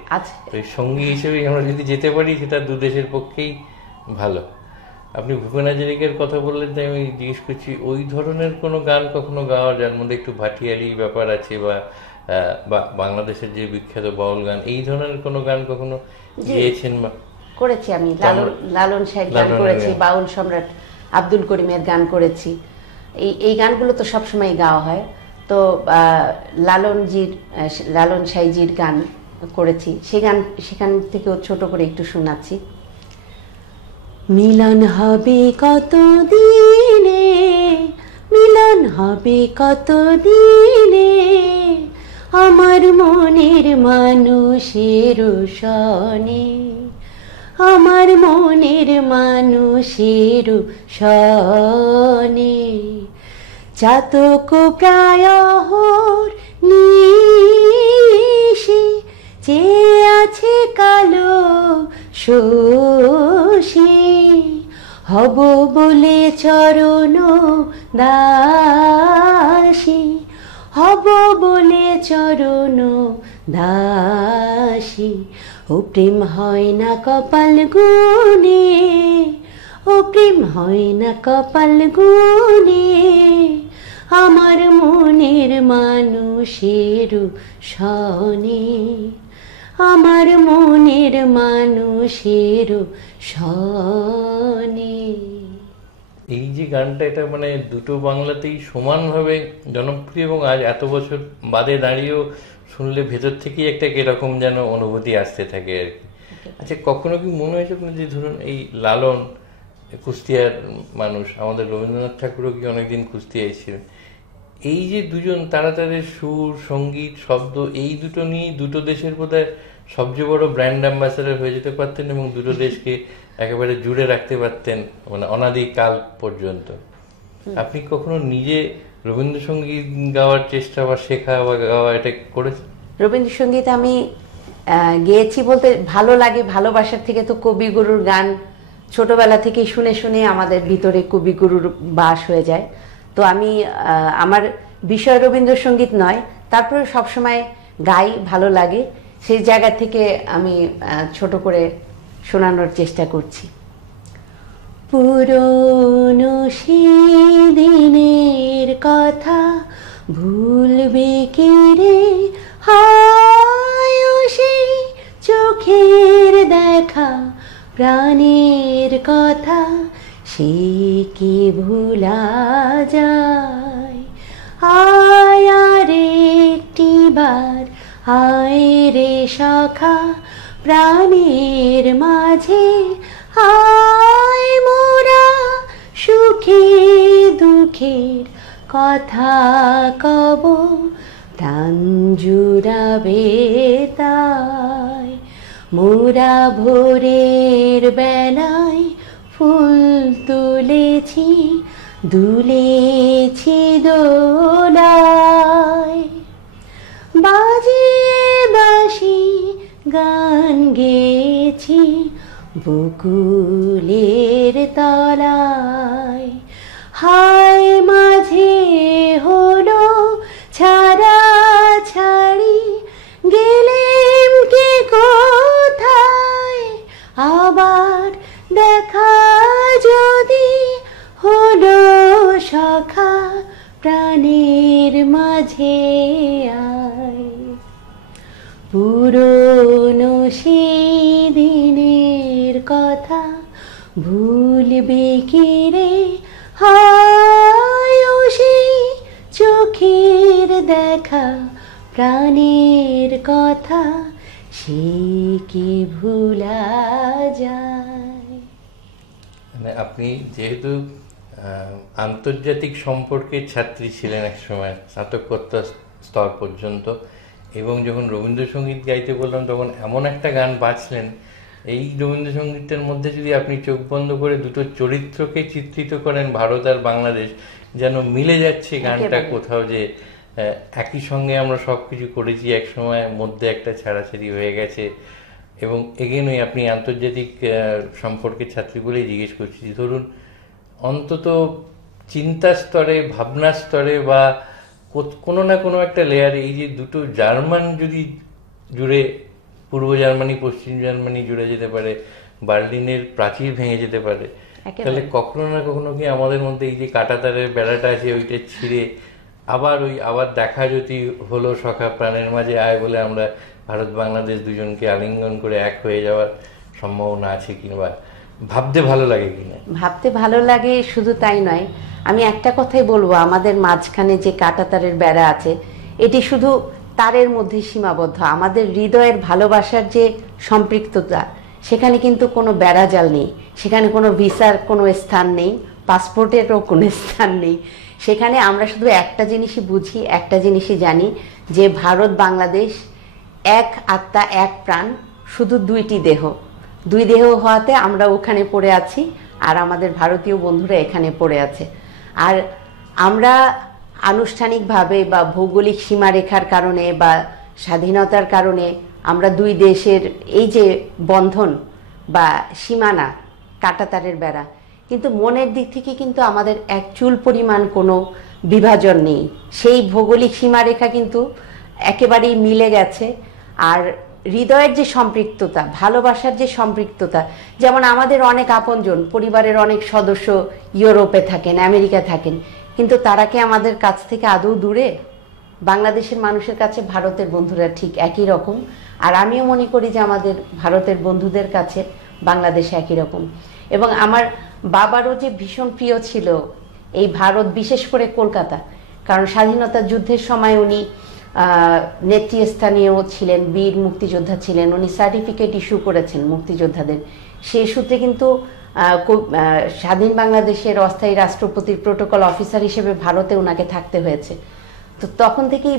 ওই সঙ্গী হিসেবে আমরা যদি যেতে পারি, সেটা দু দেশের পক্ষেই ভালো। আপনি ভূপেন হাজারিকার কথা বললেন, তাই আমি জিজ্ঞেস করছি, ওই ধরনের কোনো গান কখনো গাওয়া, যার মধ্যে একটু ভাটিয়ালি ব্যাপার আছে, বা বাংলাদেশের যে বিখ্যাত বাউল গান, এই ধরনের কোনো গান কখনো গেয়েছেন? বা করেছি আমি লালন লালন সাহেব গান করেছি, বাউল সম্রাট আব্দুল করিমের গান করেছি। এই গানগুলো তো সবসময় গাওয়া হয়। তো লালন সাইজির গান করেছি, সেখান থেকেও ছোট করে একটু শোনাচ্ছি। মিলন হবে কত দিনে, মিলন হবে কত দিনে, আমার মনের মানুষের সনে, আমার মনের মানুষের সনে। চাতক প্রায়হর নিশি চেয়ে আছে কালো শোষী, হব বলে চরণ দাসী, হব বলে চরণ দাসী। ও প্রেম হয় না কপাল গুনে, ও প্রেম হয় না কপাল গুনে, আমার মনের মানুষের সনে, আমার মনের মানুষের সনে। এই যে গানটা, এটা মানে দুটো বাংলাতেই সমানভাবে জনপ্রিয়, এবং আজ এত বছর বাদে দাঁড়িয়েও শুনলে ভেতর থেকেই একটা কিরকম যেন অনুভূতি আসতে থাকে আর কি। আচ্ছা, কখনো কি মনে হয়েছে আপনার যে ধরুন এই লালন কুষ্টিয়ার মানুষ, আমাদের রবীন্দ্রনাথ ঠাকুরও কি অনেকদিন কুষ্টিয়ায় ছিলেন, এই যে দুজন তারা তাদের সুর, সঙ্গীত, শব্দ এই দুটো নিয়ে দুটো দেশের বোধহয় সবচেয়ে বড় ব্র্যান্ড অ্যাম্বাসাডার হয়ে যেতে পারতেন, এবং দুটো দেশকে একেবারে জুড়ে রাখতে পারতেন মানে অনাদিকাল পর্যন্ত। আপনি কখনো নিজে রবীন্দ্রসঙ্গীত গাওয়ার চেষ্টা বা শেখা বা গাওয়া এটা করেছেন? রবীন্দ্রসঙ্গীত আমি গেয়েছি বলতে ভালো লাগে, ভালোবাসার থেকে তো কবিগুরুর গান ছোটবেলা থেকেই শুনে শুনে আমাদের ভিতরে কবিগুরুর বাস হয়ে যায়। তো আমি আমার বিষয় রবীন্দ্রসঙ্গীত নয়, তারপরে সবসময় গাই, ভালো লাগে, সেই জায়গা থেকে আমি ছোট করে শোনানোর চেষ্টা করছি। পুরনো সেদিনের কথা ভুলবে কে রে, হায় সেই চোখের দেখা প্রাণের কথা সে কি ভুলা যায়। আয় আর একটি বার আয় রে সখা প্রাণের মাঝে, আয় মোরা সুখে দুঃখের কথা কব, প্রাণ জুড়াবে তাই। মোরা ভোরের বেলায় ফুল তুলেছি, দুলেছি দোলায়, বাজিয়ে বাঁশি গান গেয়েছি বকুলের তলায়। হায় মাঝে হলো ছাড়া ছাড়ি, গেলেম কে কোথায়, আবার দেখা যদি হলো সখা প্রাণের মাঝে আয়। পুরনো সেদিনের কথা ভুলবে কি রে, হায় সেই চোখের দেখা প্রাণের কথা সে কি ভুলা যায়। মানে আপনি যেহেতু আন্তর্জাতিক সম্পর্কের ছাত্রী ছিলেন এক সময়, স্নাতকোত্তর স্তর পর্যন্ত, এবং যখন রবীন্দ্রসঙ্গীত গাইতে বললাম তখন এমন একটা গান বাজলেন, এই রবীন্দ্রসঙ্গীতের মধ্যে যদি আপনি চোখ বন্ধ করে দুটো চরিত্রকে চিত্রিত করেন, ভারত আর বাংলাদেশ, যেন মিলে যাচ্ছে গানটা কোথাও, যে একই সঙ্গে আমরা সব কিছু করেছি এক সময়, মধ্যে একটা ছাড়াছাড়ি হয়ে গেছে। এবং এগেনই আপনি আন্তর্জাতিক সম্পর্কের ছাত্রী বলেই জিজ্ঞেস করছি, ধরুন অন্তত চিন্তা স্তরে, ভাবনা স্তরে বা কোনো না কোনো একটা লেয়ারে এই যে দুটো জার্মান যদি জুড়ে, পূর্ব জার্মানি পশ্চিম জার্মানি জুড়ে যেতে পারে, বার্লিনের প্রাচীর ভেঙে যেতে পারে, তাহলে কখনো না কখনো কি আমাদের মধ্যে এই যে কাঁটাতারের বেড়াটা আছে ওইটা ছিঁড়ে আবার দেখা যদি হলো সখা প্রাণের মাঝে আয় বলে আমরা ভারত বাংলাদেশ দুজনকে আলিঙ্গন করে এক হয়ে যাওয়ার সম্ভাবনা আছে কিংবা ভাবতে ভালো লাগে কিনা? ভাবতে ভালো লাগে, শুধু তাই নয়, আমি একটা কথাই বলবো, আমাদের মাঝখানে যে কাঁটাতারের বেড়া আছে এটি শুধু তারের মধ্যে সীমাবদ্ধ। আমাদের হৃদয়ের ভালোবাসার যে সম্পৃক্ততা, সেখানে কিন্তু কোনো বেড়াজাল নেই, সেখানে কোনো ভিসার কোনো স্থান নেই, পাসপোর্টেরও কোনো স্থান নেই। সেখানে আমরা শুধু একটা জিনিসই বুঝি, একটা জিনিসই জানি, যে ভারত বাংলাদেশ এক আত্মা এক প্রাণ, শুধু দুইটি দেহ, দুই দেহ হওয়াতে আমরা ওখানে পড়ে আছি আর আমাদের ভারতীয় বন্ধুরা এখানে পড়ে আছে। আর আমরা আনুষ্ঠানিকভাবে বা ভৌগোলিক সীমারেখার কারণে বা স্বাধীনতার কারণে আমরা দুই দেশের এই যে বন্ধন বা সীমানা, কাঁটাতারের বেড়া, কিন্তু মনের দিক থেকে কিন্তু আমাদের এক চুল পরিমাণ কোনো বিভাজন নেই। সেই ভৌগোলিক সীমারেখা কিন্তু একেবারেই মিলে গেছে। আর হৃদয়ের যে সম্পৃক্ততা, ভালোবাসার যে সম্পৃক্ততা, যেমন আমাদের অনেক আপনজন, পরিবারের অনেক সদস্য ইউরোপে থাকেন, আমেরিকা থাকেন, কিন্তু তারা কি আমাদের কাছ থেকে আদৌ দূরে? বাংলাদেশের মানুষের কাছে ভারতের বন্ধুরা ঠিক একই রকম। আর আমিও মনে করি যে আমাদের ভারতের বন্ধুদের কাছে বাংলাদেশ একই রকম। এবং আমার বাবারও যে ভীষণ প্রিয় ছিল এই ভারত, বিশেষ করে কলকাতা, কারণ স্বাধীনতা যুদ্ধের সময় উনি নেতৃস্থানীয় ছিলেন, বীর মুক্তিযোদ্ধা ছিলেন, উনি সার্টিফিকেট ইস্যু করেছেন মুক্তিযোদ্ধাদের। সেই সূত্রে কিন্তু স্বাধীন বাংলাদেশের অস্থায়ী রাষ্ট্রপতির প্রোটোকল অফিসার হিসেবে ভারতে ওনাকে থাকতে হয়েছে। তো তখন থেকেই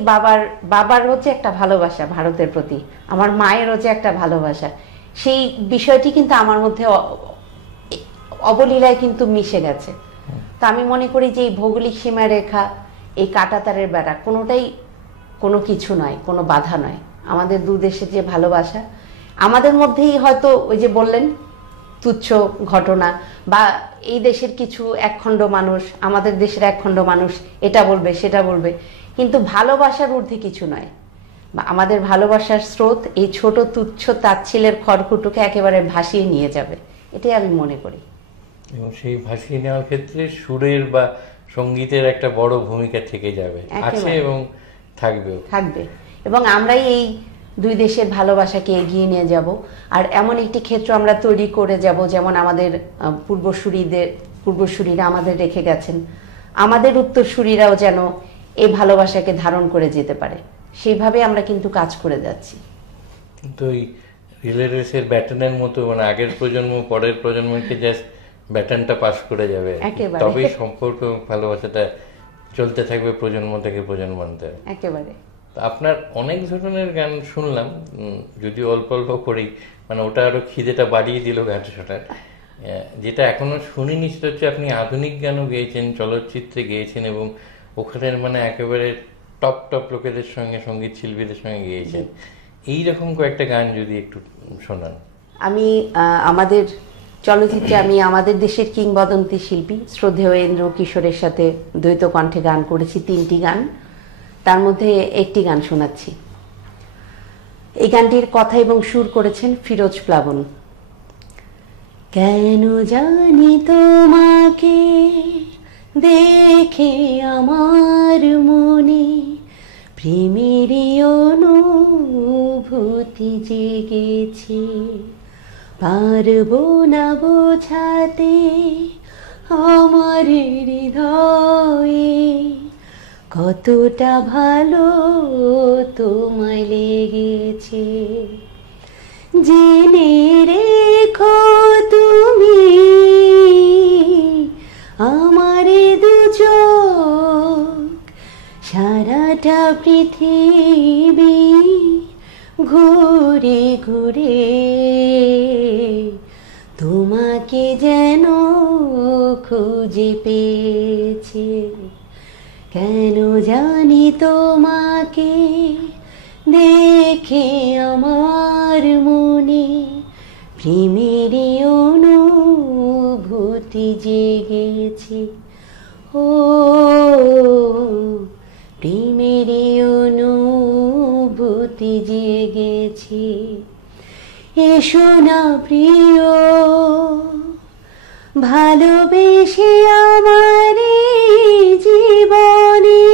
বাবারও যে একটা ভালোবাসা ভারতের প্রতি, আমার মায়েরও যে একটা ভালোবাসা, সেই বিষয়টি কিন্তু আমার মধ্যে অবলীলায় কিন্তু মিশে গেছে। তো আমি মনে করি যে এই ভৌগোলিক সীমারেখা, এই কাঁটাতারের বেড়া, কোনোটাই কোনো কিছু নয়, কোনো বাধা নয়। আমাদের দু দেশের যে ভালোবাসা, আমাদের মধ্যেই হয়তো ওই যে বললেন তুচ্ছ ঘটনা, বা এই দেশের কিছু একখণ্ড মানুষ, আমাদের দেশের একখণ্ড মানুষ এটা বলবে সেটা বলবে, কিন্তু ভালোবাসার ঊর্ধ্বে কিছু নয়। আমাদের ভালোবাসার স্রোত এই ছোট তুচ্ছ তাচ্ছিলের খড়কুটোকে একেবারে ভাসিয়ে নিয়ে যাবে, এটাই আমি মনে করি। এবং সেই ভাসিয়ে নেওয়ার ক্ষেত্রে সুরের বা সঙ্গীতের একটা বড় ভূমিকা থেকে যাবে, আছে এবং থাকবে। এবং আমরাই এই দুই দেশের ভালোবাসাকে এগিয়ে নিয়ে যাব। আর এমন একটি ক্ষেত্র আমরা তৈরি করে যাব, যেমন আমাদের পূর্বসূরীরা আমাদের রেখে গেছেন, আমাদের উত্তরসূরীরাও যেন এই ভালোবাসাকে ধারণ করে যেতে পারে, সেইভাবে আমরা কিন্তু কাজ করে যাচ্ছি। কিন্তু এই রিলে রেসের ব্যাটনের মতো, মানে আগের প্রজন্ম পরের প্রজন্মকে জাস্ট ব্যাটনটা পাস করে যাবে, তবেই সম্পর্ক ভালোবাসাটা চলতে থাকবে প্রজন্ম থেকে প্রজন্মান্তরে। একেবারে। আপনার অনেক ধরনের গান শুনলাম, যদি অল্প অল্প করেই, মানে ওটা আরো খিদেটা বাড়িয়ে দিল গানটা শোনার। যেটা এখনো শুনিনি সেটা হচ্ছে আপনি আধুনিক গানও গেয়েছেন, চলচ্চিত্রে গেয়েছেন, এবং ওখানের মানে একেবারে টপ লোকেদের সঙ্গে, সঙ্গীত শিল্পীদের সঙ্গে গেয়েছেন। এইরকম কয়েকটা গান যদি একটু শোনান। আমি আমাদের চলচ্চিত্রে আমি আমাদের দেশের কিংবদন্তি শিল্পী শ্রদ্ধেয় এন্দ্র কিশোরের সাথে দ্বৈত কণ্ঠে গান করেছি, 3টি গান, তার মধ্যে একটি গান শোনাচ্ছি। এই গানটির কথা এবং সুর করেছেন ফিরোজ প্লাবন। কেন জানি তোমাকে দেখে আমার মনে প্রেমেরই অনুভূতি জেগেছে, পারবো না বোঝাতে আমার হৃদয়ে কতটা ভালো তোমায় লেগেছে। জেনে রেখো তুমি আমার দু চোখ, সারাটা পৃথিবী ঘুরে ঘুরে তোমাকে যেন খুঁজে পেয়েছে। কেন জানি তোমাকে দেখে আমার মনে প্রেমেরই অনুভূতি জেগেছে। ও প্রেমেরই অনুভূতি জেগেছে। এসো না প্রিয় ভালোবেসে আমার জীবনে,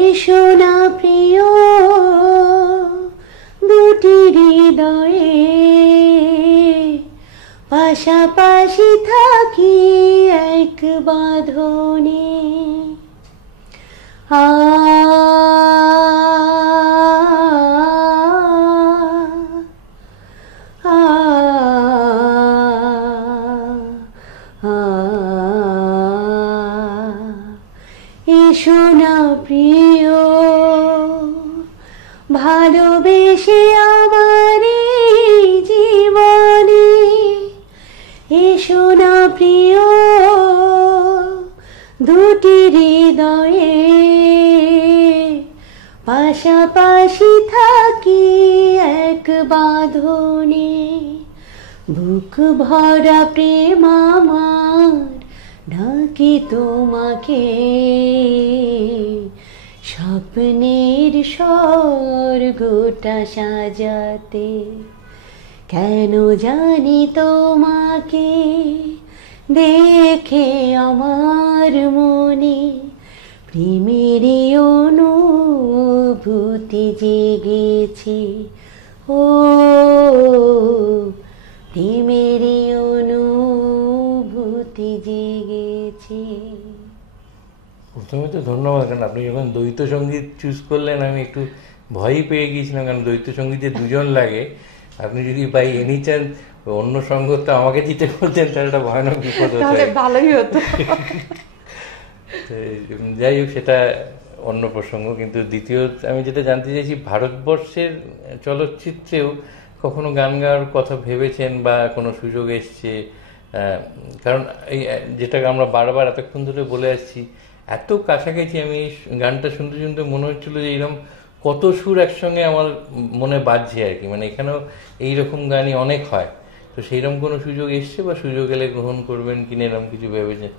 এসো না প্রিয় দুটি হৃদয়ে এক বাঁধনে আ আ আ এসো না প্রিয় ভালোবেসে আমার এই জীবনে, এসো না প্রিয় দুটি হৃদয়ে পাশাপাশি থাকি এক বাঁধনে। বুক ভরা প্রেম আমার ডাকি তোমাকে, স্বপ্নের স্বর্গটা সাজাতে। কেন জানি তোমাকে দেখে আমার মনে প্রেমের অনুভূতি জেগেছে। ও প্রেমের অনুভূতি জেগেছে। প্রথমে তো ধন্যবাদ, কারণ আপনি যখন দ্বৈত সঙ্গীত চুজ করলেন আমি একটু ভয়ই পেয়ে গিয়েছিলাম, কারণ দ্বৈত সঙ্গীতে দুজন লাগে। আপনি যদি বাই এনি চান্স অন্য সঙ্গতটা আমাকে দিতে বলতেন তাহলে একটা ভয়ানক বিপদ হতো। ভালোই হতো। যাই হোক, সেটা অন্য প্রসঙ্গ। কিন্তু দ্বিতীয় আমি যেটা জানতে চাইছি, ভারতবর্ষের চলচ্চিত্রেও কখনো গান গাওয়ার কথা ভেবেছেন বা কোনো সুযোগ এসছে? কারণ এই যেটা আমরা বারবার এতক্ষণ ধরে বলে আসছি, এত কাছাকাছি আমি এই গানটা শুনতে শুনতে মনে হচ্ছিল যে এরকম কত সুর একসঙ্গে আমার মনে বাজছে আর কি। মানে এখানেও এইরকম গানই অনেক হয়। তো সেইরকম কোনো সুযোগ এসছে বা সুযোগ এলে গ্রহণ করবেন কিনা এরকম কিছু ভেবেছেন?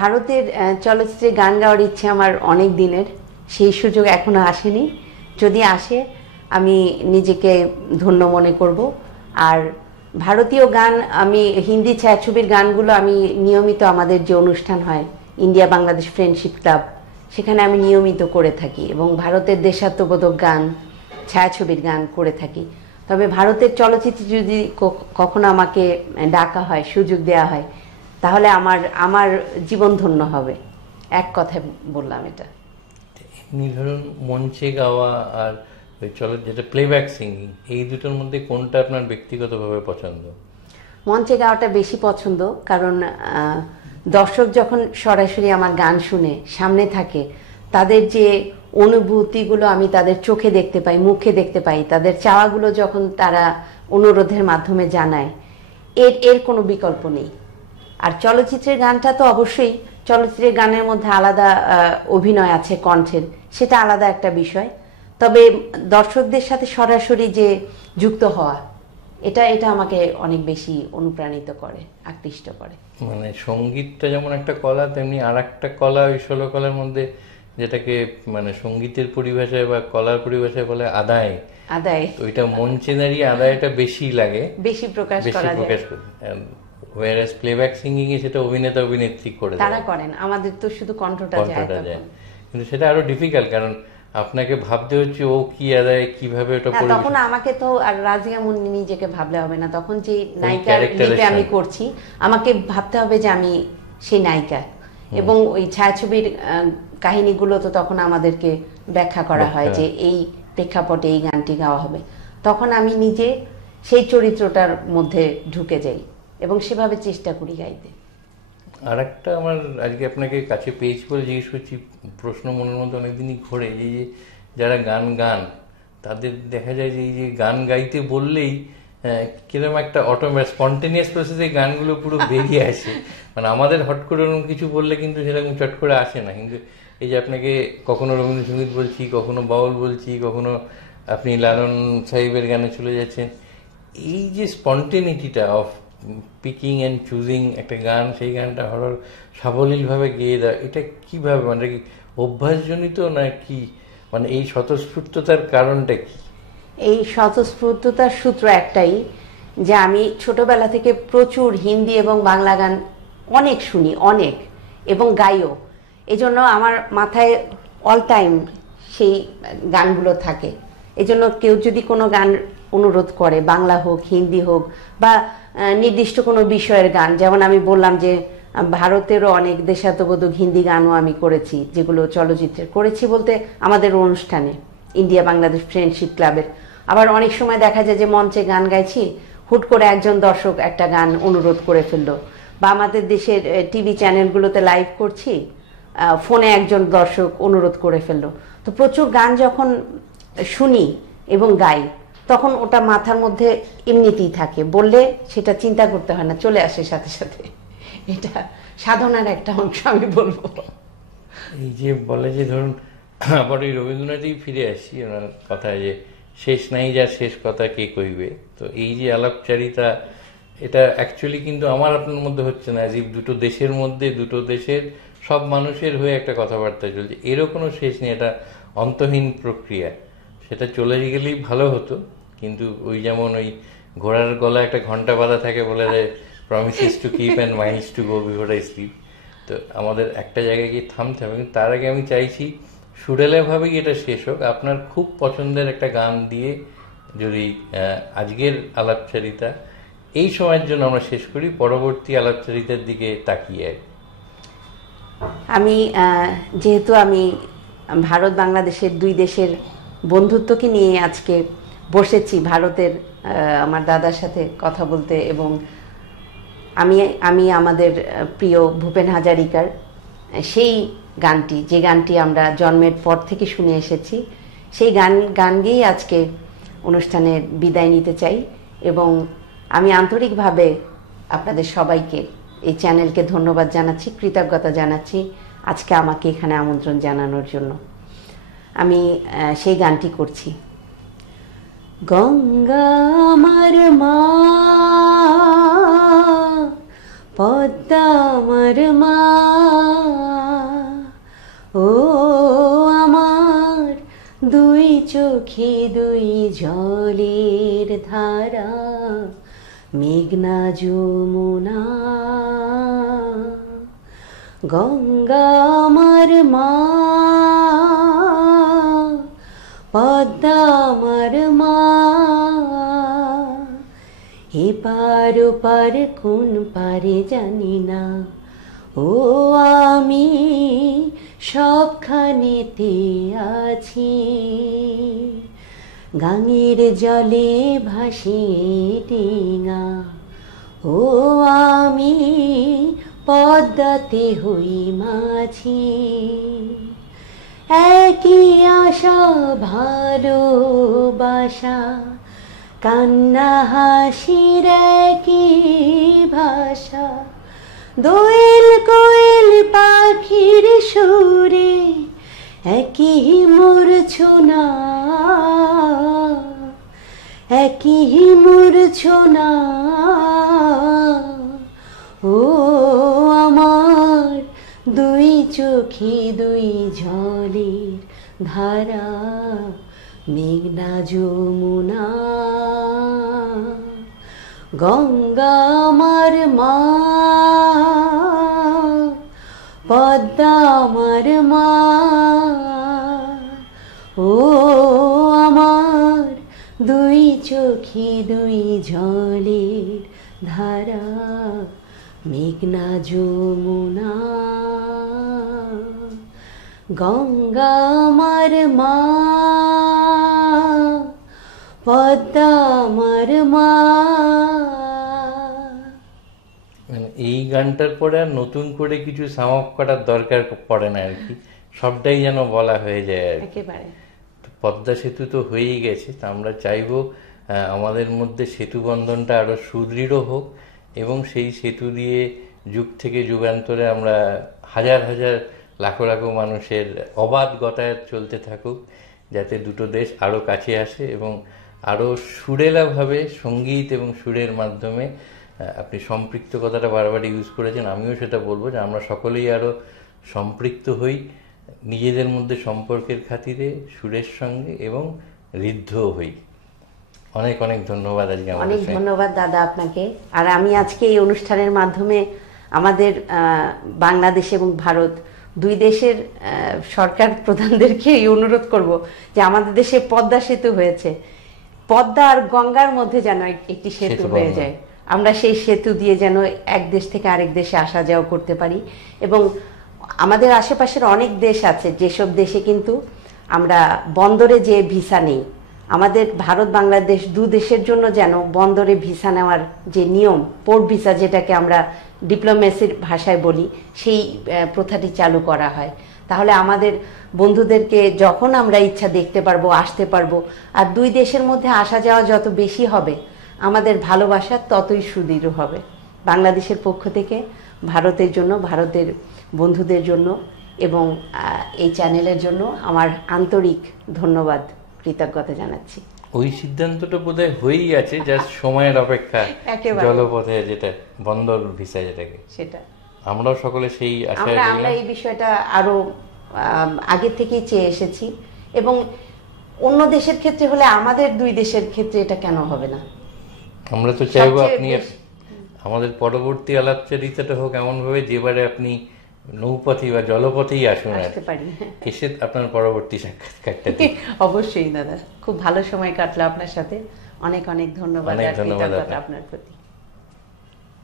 ভারতের চলচ্চিত্রে গান গাওয়ার ইচ্ছে আমার অনেক দিনের, সেই সুযোগ এখনো আসেনি। যদি আসে আমি নিজেকে ধন্য মনে করব। আর ভারতীয় গান, আমি হিন্দি ছায়াছবির গানগুলো আমি নিয়মিত, আমাদের যে অনুষ্ঠান হয় ইন্ডিয়া বাংলাদেশ ফ্রেন্ডশিপ ক্লাব, সেখানে আমি নিয়মিত করে থাকি এবং ভারতের দেশাত্মবোধক গান, ছায়াছবির গান করে থাকি। তবে ভারতের চলচ্চিত্রে যদি কখনো আমাকে ডাকা হয়, সুযোগ দেওয়া হয়, তাহলে আমার জীবন ধন্য হবে। এক কথায় বললাম এটা। এমনি ধরুন মঞ্চে গাওয়া আর ওই যেটা প্লেব্যাক সিঙ্গিং, এই দুটোর মধ্যে কোনটা আপনার ব্যক্তিগতভাবে পছন্দ? মঞ্চে গাওয়াটা বেশি পছন্দ, কারণ দর্শক যখন সরাসরি আমার গান শুনে সামনে থাকে, তাদের যে অনুভূতিগুলো আমি তাদের চোখে দেখতে পাই, মুখে দেখতে পাই, তাদের চাওয়াগুলো যখন তারা অনুরোধের মাধ্যমে জানায়, এর কোনো বিকল্প নেই। আর চলচ্চিত্রের গানটা তো অবশ্যই, চলচ্চিত্রের গানের মধ্যে আলাদা অভিনয় আছে কণ্ঠের, সেটা আলাদা একটা বিষয়। তবে দর্শকদের সাথে সরাসরি যে যুক্ত হওয়া, এটা আমাকে অনেক বেশি অনুপ্রাণিত করে, আকৃষ্ট করে। মানে সঙ্গীতটা যেমন একটা কলা, তেমনি আর একটা কলা ওই 16 কলার মধ্যে, যেটাকে মানে সঙ্গীতের পরিভাষায় বা কলার পরিভাষায় বলে আদায়। ওইটা মঞ্চে দাঁড়িয়ে আদায়টা বেশি লাগে, বেশি প্রকাশ করা যায়। whereas প্লেব্যাক সিঙ্গিং এ সেটা অভিনেতা অভিনেত্রী করে তারা করেন, আমাদের তো শুধু কণ্ঠটা যায়। কিন্তু সেটা আরো ডিফিকাল্ট, কারণ আপনাকে ভাবতে হচ্ছে ও কি আদায়, কিভাবে ওটা পরিবেশন। তখন আমাকে তো আর রাজিয়া মুন্নি নিজেকে ভাবলে হবে না, তখন যে নায়িকার লিপে আমি করছি, আমাকে ভাবতে হবে যে আমি সেই নায়িকা। এবং ওই ছায়াছবির কাহিনীগুলো তো তখন আমাদেরকে ব্যাখ্যা করা হয় যে এই প্রেক্ষাপটে এই গানটি গাওয়া হবে। তখন আমি নিজে সেই চরিত্রটার মধ্যে ঢুকে যাই এবং সেভাবে চেষ্টা করি গাইতে। আর একটা আমার আজকে আপনাকে কাছে পেয়েছি বলে জিজ্ঞেস করছি, প্রশ্ন মনের মধ্যে অনেকদিনই ঘোরে, এই যে যারা গান তাদের দেখা যায় যে এই যে গান গাইতে বললেই কিরকম একটা অটোমেটিক স্পন্টেনিয়াস প্রসেসে গানগুলো পুরো বেরিয়ে আসে। মানে আমাদের হট করে ওরকম কিছু বললে কিন্তু সেরকম চট করে আসে না। কিন্তু এই যে আপনাকে কখনো রবীন্দ্রসঙ্গীত বলছি, কখনো বাউল বলছি, কখনো আপনি লালন সাহেবের গানে চলে যাচ্ছেন, এই যে স্পন্টেনিটিটা অফ পিকিং অ্যান্ড চুজিং একটা গান, সেই গানটা হঠাৎ সাবলীলভাবে গেয়ে দেয়, এটা কিভাবে, মানে কি অভ্যাসজনিত না কি? মানে এই স্বতঃস্ফূর্ততার কারণটা কি? এই স্বতঃস্ফূর্ততার সূত্র একটাই, যে আমি ছোটবেলা থেকে প্রচুর হিন্দি এবং বাংলা গান অনেক শুনি, অনেক, এবং গাইও। এজন্য আমার মাথায় অল টাইম সেই গানগুলো থাকে। এজন্য কেউ যদি কোনো গান অনুরোধ করে, বাংলা হোক, হিন্দি হোক, বা নির্দিষ্ট কোনো বিষয়ের গান, যেমন আমি বললাম যে ভারতেরও অনেক দেশাত্মবোধক হিন্দি গানও আমি করেছি, যেগুলো চলচ্চিত্রের করেছি বলতে আমাদের অনুষ্ঠানে ইন্ডিয়া বাংলাদেশ ফ্রেন্ডশিপ ক্লাবের। আবার অনেক সময় দেখা যায় যে মঞ্চে গান গাইছি, হুট করে একজন দর্শক একটা গান অনুরোধ করে ফেললো, বা আমাদের দেশের টিভি চ্যানেলগুলোতে লাইভ করছি, ফোনে একজন দর্শক অনুরোধ করে ফেললো। তো প্রচুর গান যখন শুনি এবং গাই, তখন ওটা মাথার মধ্যে এমনিতেই থাকে, বললে সেটা চিন্তা করতে হয় না, চলে আসে সাথে সাথে। এটা সাধনার একটা অংশ আমি বলবো। এই যে বলে যে ধরুন, আবার ওই রবীন্দ্রনাথই ফিরে আসি ওনার কথায়, যে শেষ নাই যার শেষ কথা কে কইবে। তো এই যে আলাপচারিতা, এটা অ্যাকচুয়ালি কিন্তু আমার আপনার মধ্যে হচ্ছে না, যে দুটো দেশের মধ্যে, দুটো দেশের সব মানুষের হয়ে একটা কথাবার্তা চলছে, এরও কোনো শেষ নেই, এটা অন্তহীন প্রক্রিয়া। সেটা চলে গেলেই ভালো হতো, কিন্তু ওই যেমন ওই ঘোড়ার গলা একটা ঘন্টা বাঁধা থাকে, বলে যে promises to keep and minds to go before I sleep. তো আমাদের একটা জায়গায় গিয়ে থামতে হবে, কিন্তু তার আগে আমি চাইছি সুরেলাভাবেই এটা শেষ হোক। আপনার খুব পছন্দের একটা গান দিয়ে যদি আজকের আলাপচারিতা এই সময়ের জন্য আমরা শেষ করি, পরবর্তী আলাপচারিতার দিকে তাকিয়ে। আমি যেহেতু আমি ভারত বাংলাদেশের দুই দেশের বন্ধুত্বকে নিয়ে আজকে বসেছি ভারতের আমার দাদার সাথে কথা বলতে, এবং আমি আমাদের প্রিয় ভূপেন হাজারিকার সেই গানটি, যে গানটি আমরা জন্মের পর থেকে শুনে এসেছি, সেই গান গেয়েই আজকে অনুষ্ঠানের বিদায় নিতে চাই। এবং আমি আন্তরিকভাবে আপনাদের সবাইকে, এই চ্যানেলকে ধন্যবাদ জানাচ্ছি, কৃতজ্ঞতা জানাচ্ছি আজকে আমাকে এখানে আমন্ত্রণ জানানোর জন্য। আমি সেই গানটি করছি। গঙ্গা আমার মা, পদ্মা আমার মা, ও আমার দুই চোখে দুই জলের ধারা, মেঘনা যমুনা। গঙ্গা আমার মা, পদ্মা আমার মা, এপার ওপার কোন পারে জানি না, ও আমি সবখানেতে আছি। গাঙের জলে ভাসিয়ে ডিঙা, ও আমি পদ্মাতে হই মাঝি। একই আশা ভালোবাসা, কান্না হাসির একই ভাষা, দোয়েল কোয়েল পাখির সুরে একই মূর্ছনা, একই মূর্ছনা। ও আমার দুই চোখে দুই জলের ধারা, মেঘনা যমুনা। গঙ্গা আমার মা, পদ্মা আমার মা, ও আমার দুই চোখে দুই জলের ধারা, মেঘনা যমুনা। গঙ্গা আমার মা, পদ্মা আমার মা। এই গানটার পরে আর নতুন করে কিছু সাম আপ করার দরকার পড়ে না আর কি, সবটাই যেন বলা হয়ে যায় আর কি। একেবারে পদ্মা সেতু তো হয়েই গেছে, তা আমরা চাইবো আমাদের মধ্যে সেতু বন্ধনটা আরো সুদৃঢ় হোক, এবং সেই সেতু দিয়ে যুগ থেকে যুগান্তরে আমরা হাজার হাজার লাখো লাখো মানুষের অবাধ গতায়াত চলতে থাকুক, যাতে দুটো দেশ আরো কাছে আসে এবং আরো সুরেলাভাবে সঙ্গীত এবং সুরের মাধ্যমে, আপনি সম্পৃক্ত কথাটা বারবার ইউজ করেছেন, আমিও সেটা বলবো যে আমরা সকলেই আরো সম্পৃক্ত হই নিজেদের মধ্যে সম্পর্কের খাতিরে সুরের সঙ্গে, এবং ঋদ্ধও হই। অনেক অনেক ধন্যবাদ আজকে আমাদের। অনেক ধন্যবাদ দাদা আপনাকে। আর আমি আজকে এই অনুষ্ঠানের মাধ্যমে আমাদের বাংলাদেশ এবং ভারত দুই দেশের সরকার প্রধানদেরকে এই অনুরোধ করব যে আমাদের দেশে পদ্মা সেতু হয়েছে, পদ্মা আর গঙ্গার মধ্যে যেন একটি সেতু হয়ে যায়। আমরা সেই সেতু দিয়ে যেন এক দেশ থেকে আরেক দেশে আসা যাওয়া করতে পারি। এবং আমাদের আশেপাশের অনেক দেশ আছে যেসব দেশে কিন্তু আমরা বন্দরে যে ভিসা নেই, আমাদের ভারত বাংলাদেশ দু দেশের জন্য যেন বন্দরে ভিসা নেওয়ার যে নিয়ম, পোর্ট ভিসা যেটাকে আমরা ডিপ্লোমেসির ভাষায় বলি, সেই প্রথাটি চালু করা হয়। তাহলে আমাদের বন্ধুদেরকে যখন আমরা ইচ্ছা দেখতে পারবো, আসতে পারবো। আর দুই দেশের মধ্যে আসা যাওয়া যত বেশি হবে, আমাদের ভালোবাসা ততই সুদৃঢ় হবে। বাংলাদেশের পক্ষ থেকে ভারতের জন্য, ভারতের বন্ধুদের জন্য এবং এই চ্যানেলের জন্য আমার আন্তরিক ধন্যবাদ, কৃতজ্ঞতা জানাচ্ছি। ওই সিদ্ধান্তটা বোধহয় হয়েই আছে, জাস্ট সময়ের অপেক্ষা। একেবারে। জলপথে যেটা বন্দর ভিসা যেটাকে, সেটা আমরাও সকলে সেই আশায় আমরা রইলাম। এই বিষয়টা আরো আগে থেকেই চেয়ে এসেছি এবং অন্য দেশের ক্ষেত্রে হলে আমাদের দুই দেশের ক্ষেত্রে এটা কেন হবে না? আমরা তো চাইবো সবচেয়ে আপনি বেশি- আমাদের পরবর্তী আলাপচারিতাটা হোক এমন ভাবে যেবারে আপনি নৌপথে বা জলপথেই আসুন, আর আসতে পারি। এসে আপনার পরবর্তী সাক্ষাৎকারটা দিন। অবশ্যই দাদা, খুব ভালো সময় কাটলো আপনার সাথে। অনেক অনেক ধন্যবাদ অনেক আর ধন্যবাদ কৃতজ্ঞতা আপনাকে। আপনার প্রতি।